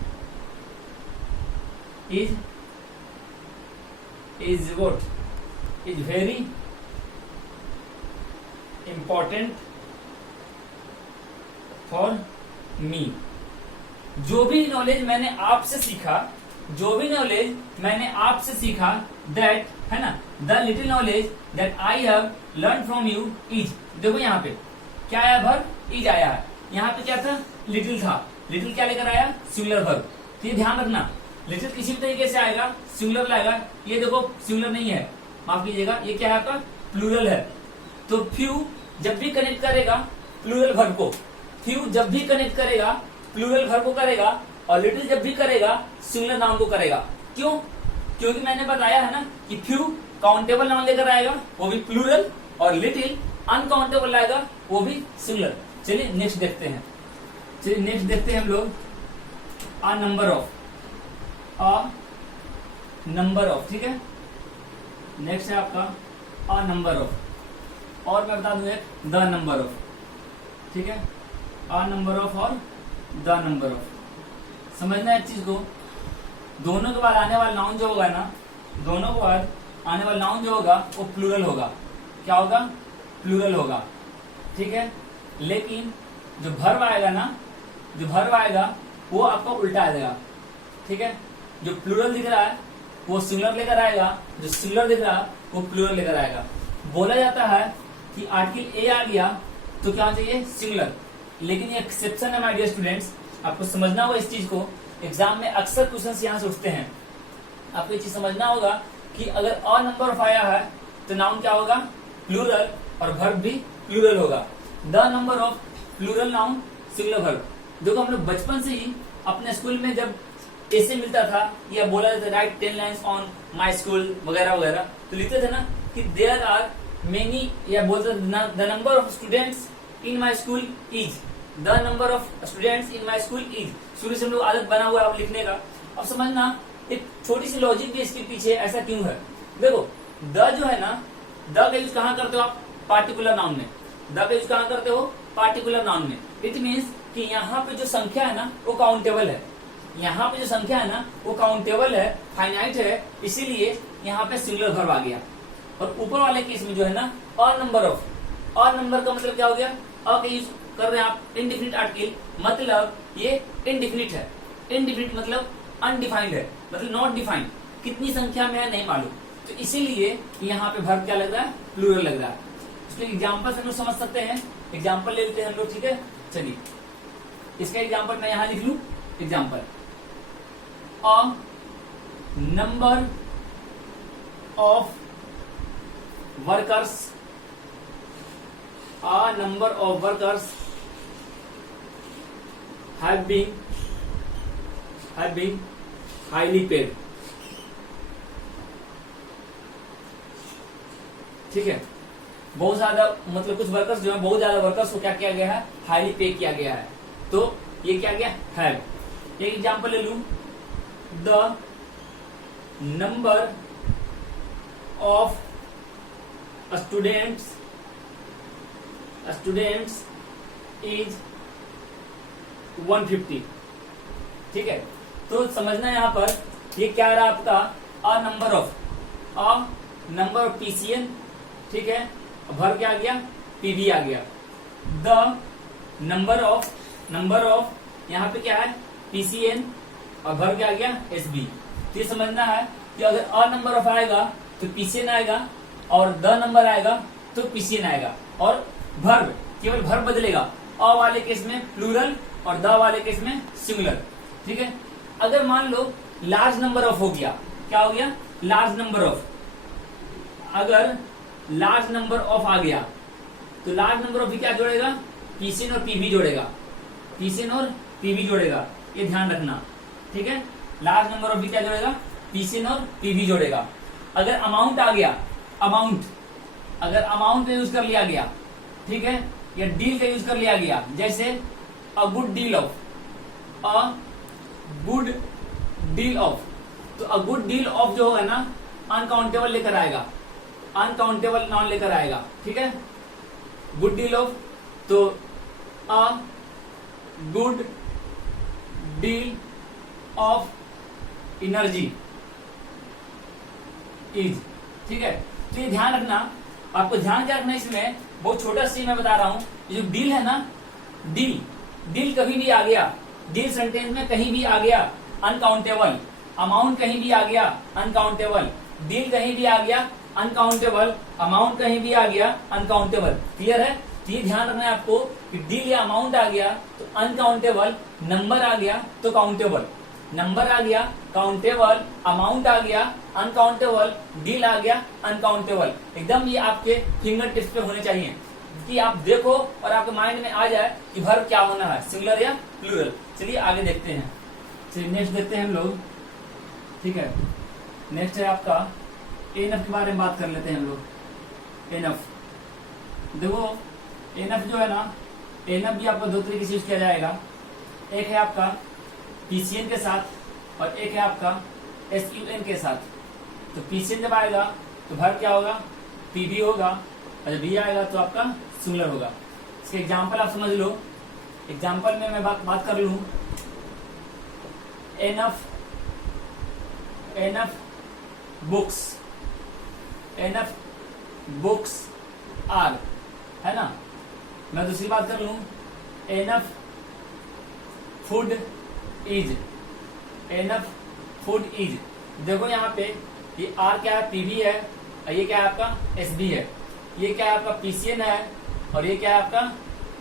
what? Is very important for me। जो भी नॉलेज मैंने आपसे सीखा, जो भी नॉलेज मैंने आपसे सीखा, दैट, है ना, the little knowledge that I have learn from you is. देखो यहाँ पे क्या आया? वर्ब इज आया है। यहाँ पे क्या था? लिटिल था। लिटिल क्या लेकर आया? Singular verb. तो ये ध्यान रखना, लिटिल किसी भी तरीके से आएगा, सिंगुलर लाएगा। ये देखो सिंगुलर नहीं है, माफ कीजिएगा, ये क्या है आपका? प्लूरल है। तो फ्यू जब भी कनेक्ट करेगा प्लूरल वर्ब को, फ्यू जब भी कनेक्ट करेगा प्लूरल वर्ब को करेगा, और लिटिल जब भी करेगा सिंगुलर नाउन को करेगा। क्यों? क्योंकि मैंने बताया है ना कि फ्यू काउंटेबल नाउन लेकर आएगा, वो भी प्लूरल, और लिटिल अनकाउंटेबल लाएगा, वो भी सिंगुलर। चलिए नेक्स्ट देखते हैं। चलिए नेक्स्ट देखते हैं हम लोग, a number of, a number of, ठीक है। नेक्स्ट है आपका अ नंबर ऑफ, और मैं बता दूं एक द नंबर ऑफ, ठीक है। अ नंबर ऑफ और द नंबर ऑफ। समझना है इस चीज को, दोनों के बाद आने वाला नाउन जो होगा ना, दोनों के बाद आने वाला नाउन जो होगा वो प्लूरल होगा। क्या क्या होगा, प्लूरल होगा, ठीक है। लेकिन जो वर्ब आएगा ना, जो वर्ब आएगा वो आपका उल्टा आ जाएगा, ठीक है। जो प्लूरल दिख रहा है वो सिंगुलर लेकर आएगा, जो सिंगुलर दिख रहा है वो प्लूरल लेकर आएगा। बोला जाता है कि आर्टिकल ए आ गया तो क्या होना चाहिए, सिंगुलर। लेकिन ये एक्सेप्शन है माय डियर स्टूडेंट्स, आपको समझना होगा इस चीज को। एग्जाम में अक्सर क्वेश्चन यहाँ से उठते हैं, आपको ये चीज समझना होगा कि अगर अ नंबर ऑफ आया है तो नाउन क्या होगा, प्लूरल, और वर्ब भी प्लूरल होगा। The number of plural noun singular verb. देखो हम लोग बचपन से ही अपने स्कूल में जब ऐसे मिलता था या बोला जाता right 10 lines on my school वगैरह वगैरह, तो लिखते थे ना कि देयर आर मेनी, या बोलते the number of students in my school is, the number of students in my school is. शुरू से हम लोग आदत बना हुआ है अब लिखने का। अब समझना एक छोटी सी लॉजिक भी इसके पीछे, ऐसा क्यों है। देखो द जो है ना, द का यूज कहाँ करते हो आप, पार्टिकुलर नाउन में। द का यूज कहाँ करते हो, पार्टिकुलर नाउन में। इट मीन्स कि यहाँ पे जो संख्या है ना वो काउंटेबल है, यहाँ पे जो संख्या है ना वो काउंटेबल है, फाइनाइट है, इसीलिए यहाँ पे सिंगुलर वर्ब आ गया। और ऊपर वाले केस में जो है ना a number of, a number का मतलब क्या हो गया, अ का यूज कर रहे हैं आप इनडिफिनिट आर्टिकल, मतलब ये इनडिफिनिट है। इनडिफिनिट मतलब अनडिफाइंड है, मतलब नॉट डिफाइंड, कितनी संख्या में है नहीं मालूम, तो इसीलिए यहाँ पे वर्ब क्या लग रहा है, प्लूरल लग रहा है। इसके एग्जाम्पल हम लोग समझ सकते हैं, एग्जाम्पल ले लेते हैं हम लोग, ठीक है। चलिए इसका एग्जाम्पल मैं यहाँ लिख लू, example a number of workers, a number of workers have been highly paid, ठीक है। बहुत ज्यादा मतलब कुछ वर्कर्स जो है, बहुत ज्यादा वर्कर्स को क्या किया गया है, हाईली पे किया गया है, तो ये क्या गया, हैव। एक एग्जांपल ले लू, the number of students is 150, ठीक है। तो समझना यहाँ पर ये क्या रहा आपका, अ नंबर ऑफ पीसीएन, ठीक है। वर्ब क्या आ गया, पीबी आ गया। द नंबर ऑफ यहाँ पे क्या है, पीसीएन, और वर्ब क्या आ गया, एसबी। तो ये समझना है कि अगर अ नंबर ऑफ आएगा तो पीसीएन आएगा, और द नंबर आएगा तो पीसीएन आएगा, और वर्ब केवल वर्ब बदलेगा, अ वाले केस में प्लूरल और द वाले केस में सिंगुलर, ठीक है। अगर मान लो लार्ज नंबर ऑफ हो गया, क्या हो गया, लार्ज नंबर ऑफ, अगर लार्ज नंबर ऑफ आ गया तो लार्ज नंबर ऑफ भी क्या जोड़ेगा, पीसीएन और पीबी जोड़ेगा, पीसीएन और पीबी जोड़ेगा, ये ध्यान रखना, ठीक है। लार्ज नंबर ऑफ भी क्या जोड़ेगा, पीसीएन और पीबी जोड़ेगा। अगर अमाउंट आ गया, अगर अमाउंट का यूज कर लिया गया, ठीक है, या डील का यूज कर लिया गया, जैसे अ गुड डील ऑफ, तो अ गुड डील ऑफ जो है ना अनकाउंटेबल लेकर आएगा, अनकाउंटेबल नाउन लेकर आएगा, ठीक है। गुड डील ऑफ, तो a good deal of energy is, ठीक है। तो ये ध्यान रखना, आपको ध्यान क्या रखना इसमें, बहुत छोटा सी मैं बता रहा हूं, ये जो डील है ना, डील कभी भी आ गया, डील सेंटेंस में कहीं भी आ गया अनकाउंटेबल, अमाउंट कहीं भी आ गया अनकाउंटेबल, डील कहीं भी आ गया अनकाउंटेबल, अमाउंट कहीं भी आ गया अनकाउंटेबल, क्लियर है। तो ये ध्यान रखना है आपको कि डील या अमाउंट आ गया तो अनकाउंटेबल, नंबर आ गया तो काउंटेबल, नंबर आ गया काउंटेबल, अमाउंट आ गया अनकाउंटेबल, डील आ गया अनकाउंटेबल। एकदम ये आपके फिंगर टिप्स पे होने चाहिए कि आप देखो और आपके माइंड में आ जाए कि वर्ब क्या होना है, सिंगुलर या प्लूरल। चलिए आगे देखते हैं, चलिए नेक्स्ट देखते हैं हम लोग, ठीक है। नेक्स्ट है आपका एनफ के बारे में बात कर लेते हैं हम लोग। एनफ, देखो एनफ जो है ना, एनफ भी आपको दो तरीके से यूज किया जाएगा, एक है आपका पीसीएन के साथ और एक है आपका एसयूएन के साथ। तो पीसीएन जब आएगा तो वर्ब क्या होगा, पीबी होगा, और जब बी आएगा तो आपका सिंगुलर होगा। इसके एग्जांपल आप समझ लो, एग्जांपल में मैं बात कर लूं, एनफ बुक्स आर, है ना। मैं दूसरी बात कर लूं, enough food is, enough food is. देखो यहाँ पे ये आर क्या है, पीवी है, और ये क्या है आपका एसबी है, ये क्या है आपका पीसीएन है, और ये क्या है आपका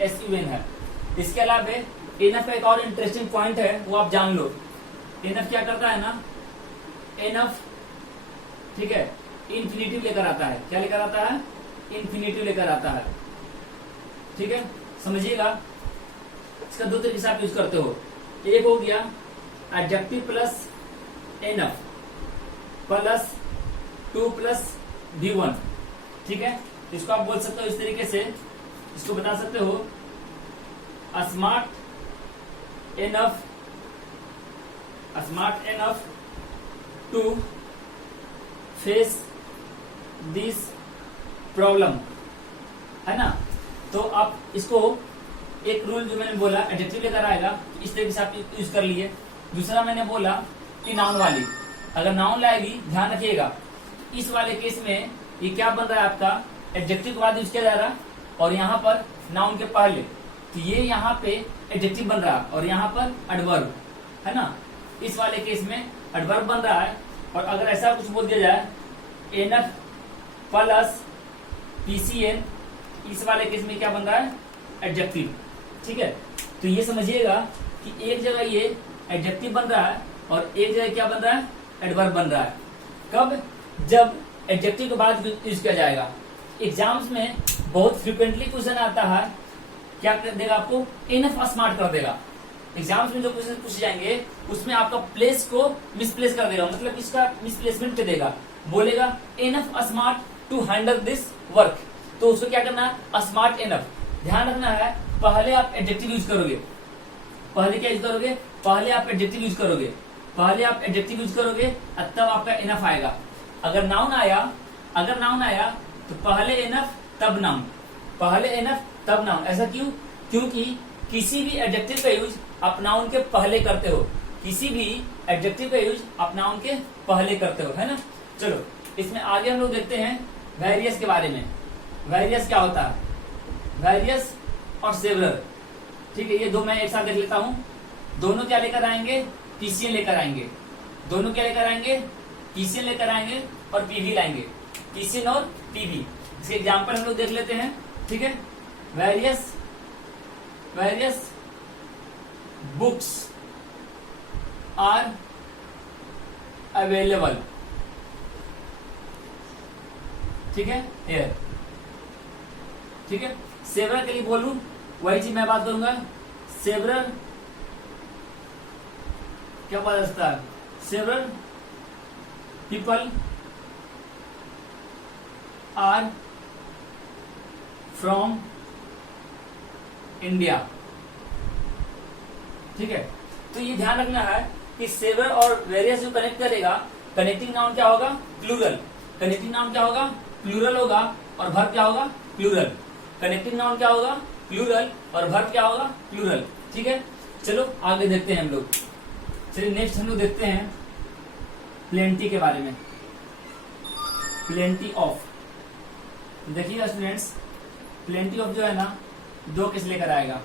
एसयूएन है। इसके अलावा एनफ का एक और इंटरेस्टिंग पॉइंट है, वो आप जान लो। एनफ क्या करता है ना, एनफ, ठीक है, इन्फिनिटिव लेकर आता है। क्या लेकर आता है? इन्फिनिटिव लेकर आता है, ठीक है, समझिएगा। इसका दो तरीके से आप यूज करते हो। एक हो गया adjective plus enough plus 2 plus V1, ठीक है। इसको आप बोल सकते हो इस तरीके से, इसको बता सकते हो smart enough to face this problem, है ना। तो आप इसको एक रूल जो मैंने बोला एडजेक्टिव लेकर आएगा, इस तरीके से आप यूज कर लिए। दूसरा मैंने बोला कि नाउन वाली, अगर नाउन लाएगी, ध्यान रखिएगा इस वाले केस में ये क्या बन रहा है आपका, एडजेक्टिव के बाद यूज किया जा रहा है, और यहाँ पर नाउन के पहले, तो ये यहाँ पे एडजेक्टिव बन रहा है और यहाँ पर एडवर्ब, है ना। इस वाले केस में एडवर्ब बन रहा है। और अगर ऐसा कुछ बोल दिया जाए एनफ प्लस पीसीएन, इस वाले केस में क्या बन रहा है, एडजेक्टिव, ठीक है। तो ये समझिएगा कि एक जगह ये एडजेक्टिव बन रहा है और एक जगह क्या बन रहा है, एडवर्ब बन रहा है। कब? जब एडजेक्टिव के बाद यूज किया जाएगा। एग्जाम्स में बहुत फ्रिक्वेंटली क्वेश्चन आता है, क्या कर देगा आपको, एनफ स्मार्ट कर देगा। एग्जाम्स में जो क्वेश्चन पूछे जाएंगे उसमें आपका प्लेस को मिसप्लेस कर देगा, मतलब इसका मिसप्लेसमेंट कर देगा, बोलेगा enough smart to handle this work. तो उसको क्या करना है, स्मार्ट एनफ। ध्यान रखना है, पहले आप एडजेक्टिव यूज करोगे, पहले क्या यूज करोगे, पहले आप एडजेक्टिव यूज करोगे, पहले आप एडजेक्टिव यूज करोगे, तब आपका एनफ आएगा। अगर नाउन आया तो पहले एनफ तब नाउन, पहले एनफ तब नाउन। ऐसा क्यों? क्योंकि किसी भी एडजेक्टिव का यूज आप नाउन के पहले करते हो, किसी भी एडजेक्टिव का यूज आप नाउन के पहले करते हो, है ना। चलो इसमें आगे हम लोग देखते हैं वेरियस के बारे में। वेरियस क्या होता है, वेरियस और सेवरल, ठीक है। ये दो मैं एक साथ देख लेता हूं। दोनों क्या लेकर आएंगे, पीसीएन लेकर आएंगे। दोनों क्या लेकर आएंगे, पीसीएन लेकर आएंगे और पीवी लाएंगे, पीसीएन और पीवी। इसके एग्जाम्पल हम लोग देख लेते हैं, ठीक है। वेरियस बुक्स आर अवेलेबल, ठीक है, हियर, ठीक है। सेवरल के लिए बोलूं वही चीज मैं बात करूंगा। सेवरल क्या पता चलता है, several people are from India, ठीक है। तो ये ध्यान रखना है कि सेवरल और वेरियस जो कनेक्ट करेगा, कनेक्टिंग नाउन क्या होगा, प्लूरल। कनेक्टिंग नाउन क्या होगा, प्लूरल होगा, और वर्ब क्या होगा, प्लूरल। कनेक्टिंग नाउन क्या होगा, प्लूरल, और वर्ब क्या होगा, प्लूरल, ठीक है। चलो आगे देखते हैं हम लोग। चलिए नेक्स्ट हम लोग देखते हैं प्लेंटी के बारे में। प्लेंटी ऑफ, देखिएगा स्टूडेंट्स, प्लेंटी ऑफ जो है ना, दो केस लेकर आएगा,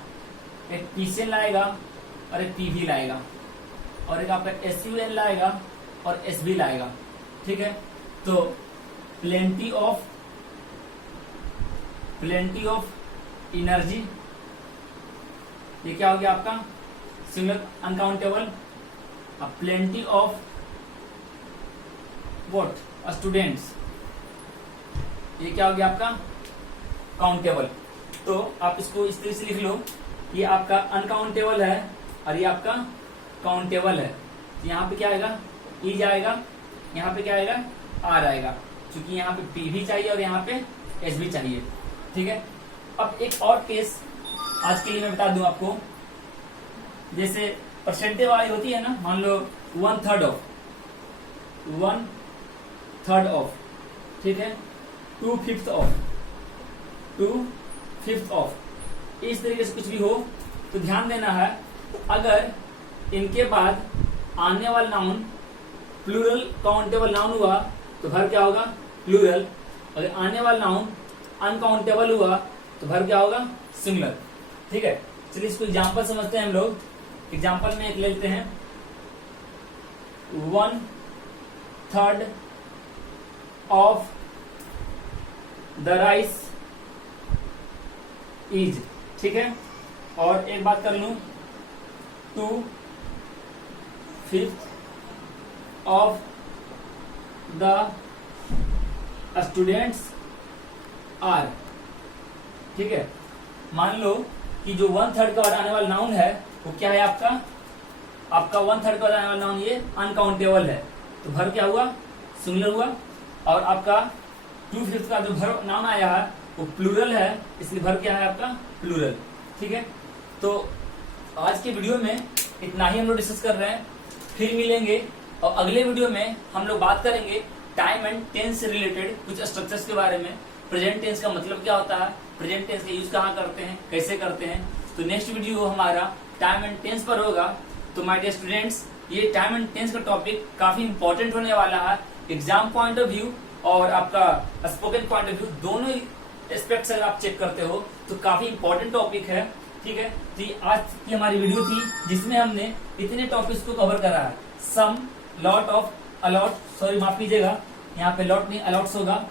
एक पीसीएन लाएगा और एक पीवी लाएगा, और एक आपका एसयूएन लाएगा और एसबी लाएगा, ठीक है। तो प्लेंटी ऑफ एनर्जी, ये क्या हो गया आपका, सिंगल अनकाउंटेबल। अब प्लेंटी ऑफ व्हाट, स्टूडेंट्स, ये क्या हो गया आपका, काउंटेबल। तो आप इसको इस तरह से लिख लो, ये आपका अनकाउंटेबल है और ये आपका काउंटेबल है। तो यहाँ पे क्या आएगा, ई जाएगा, यहाँ पे क्या आएगा, आर आएगा, क्योंकि यहाँ पे पी भी चाहिए और यहाँ पे एस भी चाहिए, ठीक है। अब एक और केस आज के लिए मैं बता दूं आपको, जैसे परसेंटेज वाली होती है ना, मान लो 1/3 ऑफ, ठीक है, 2/5 ऑफ, इस तरीके से कुछ भी हो तो ध्यान देना है, अगर इनके बाद आने वाला नाउन प्लूरल काउंटेबल नाउन हुआ तो वर्ब क्या होगा, प्लूरल। अगर आने वाला नाउन अनकाउंटेबल हुआ तो वर्ब क्या होगा? सिंगुलर। ठीक है, चलिए इसको एग्जांपल समझते हैं हम लोग। एग्जांपल में एक ले लेते हैं, 1/3 ऑफ द राइस इज। ठीक है, और एक बात कर लूं, 2/5 ऑफ द स्टूडेंट्स आर। ठीक है, मान लो कि जो 1/3 का आने वाला नाउन है वो क्या है आपका 1/3 का आने वाला नाउन ये अनकाउंटेबल है, तो वर्ब क्या हुआ? सिंगुलर हुआ। और आपका 2/5 का जो वर्ब नाउन आया है वो प्लूरल है, इसलिए वर्ब क्या है आपका? प्लूरल। ठीक है, तो आज के वीडियो में इतना ही हम लोग डिस्कस कर रहे हैं। फिर मिलेंगे और अगले वीडियो में हम लोग बात करेंगे टाइम एंड टेंस से रिलेटेड कुछ स्ट्रक्चर्स के बारे में। प्रेजेंट टेंस का मतलब क्या होता है, प्रेजेंट टेंस का यूज कहाँ करते हैं, कैसे करते हैं। तो नेक्स्ट वीडियो हमारा टाइम एंड टेंस पर होगा। तो माय डियर स्टूडेंट्स, ये टाइम एंड टेंस का टॉपिक काफी इंपॉर्टेंट होने वाला है एग्जाम पॉइंट ऑफ व्यू और आपका स्पोकन पॉइंट ऑफ व्यू, दोनों एस्पेक्ट्स अगर आप चेक करते हो तो काफी इंपॉर्टेंट टॉपिक है। ठीक है, तो ये आज की हमारी वीडियो थी जिसमें हमने इतने टॉपिक्स को कवर करा है। सम, लॉट ऑफ, अलॉट, सॉरी माफ कीजिएगा, यहाँ पे लॉट नहीं अलॉट्स होगा,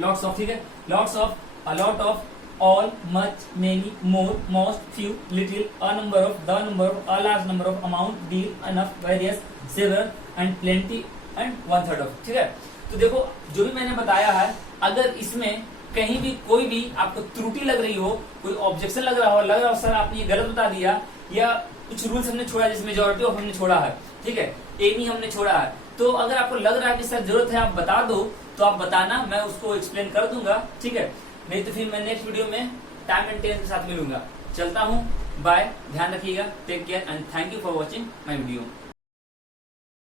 लॉट्स ऑफ। ठीक है, lots of, a lot of, all, much, many, more, most, few, little, a number of, the number of, a large number of, amount, deal, enough, various, several and plenty and 1/3 of. ठीक है, तो देखो जो भी मैंने बताया है, अगर इसमें कहीं भी कोई भी आपको त्रुटि लग रही हो, कोई ऑब्जेक्शन लग रहा हो सर आपने ये गलत बता दिया, या कुछ रूल्स हमने छोड़ा जिसमें मेजॉरिटी ऑफ हमने छोड़ा है, ठीक है, एनी हमने छोड़ा है, तो अगर आपको लग रहा है कि सर जरूरत है आप बता दो तो आप बताना, मैं उसको एक्सप्लेन कर दूंगा। ठीक है, नहीं तो फिर मैं नेक्स्ट वीडियो में टाइम एंड टेंस के साथ मिलूंगा। चलता हूँ, बाय, ध्यान रखिएगा, take care and thank you for watching my video.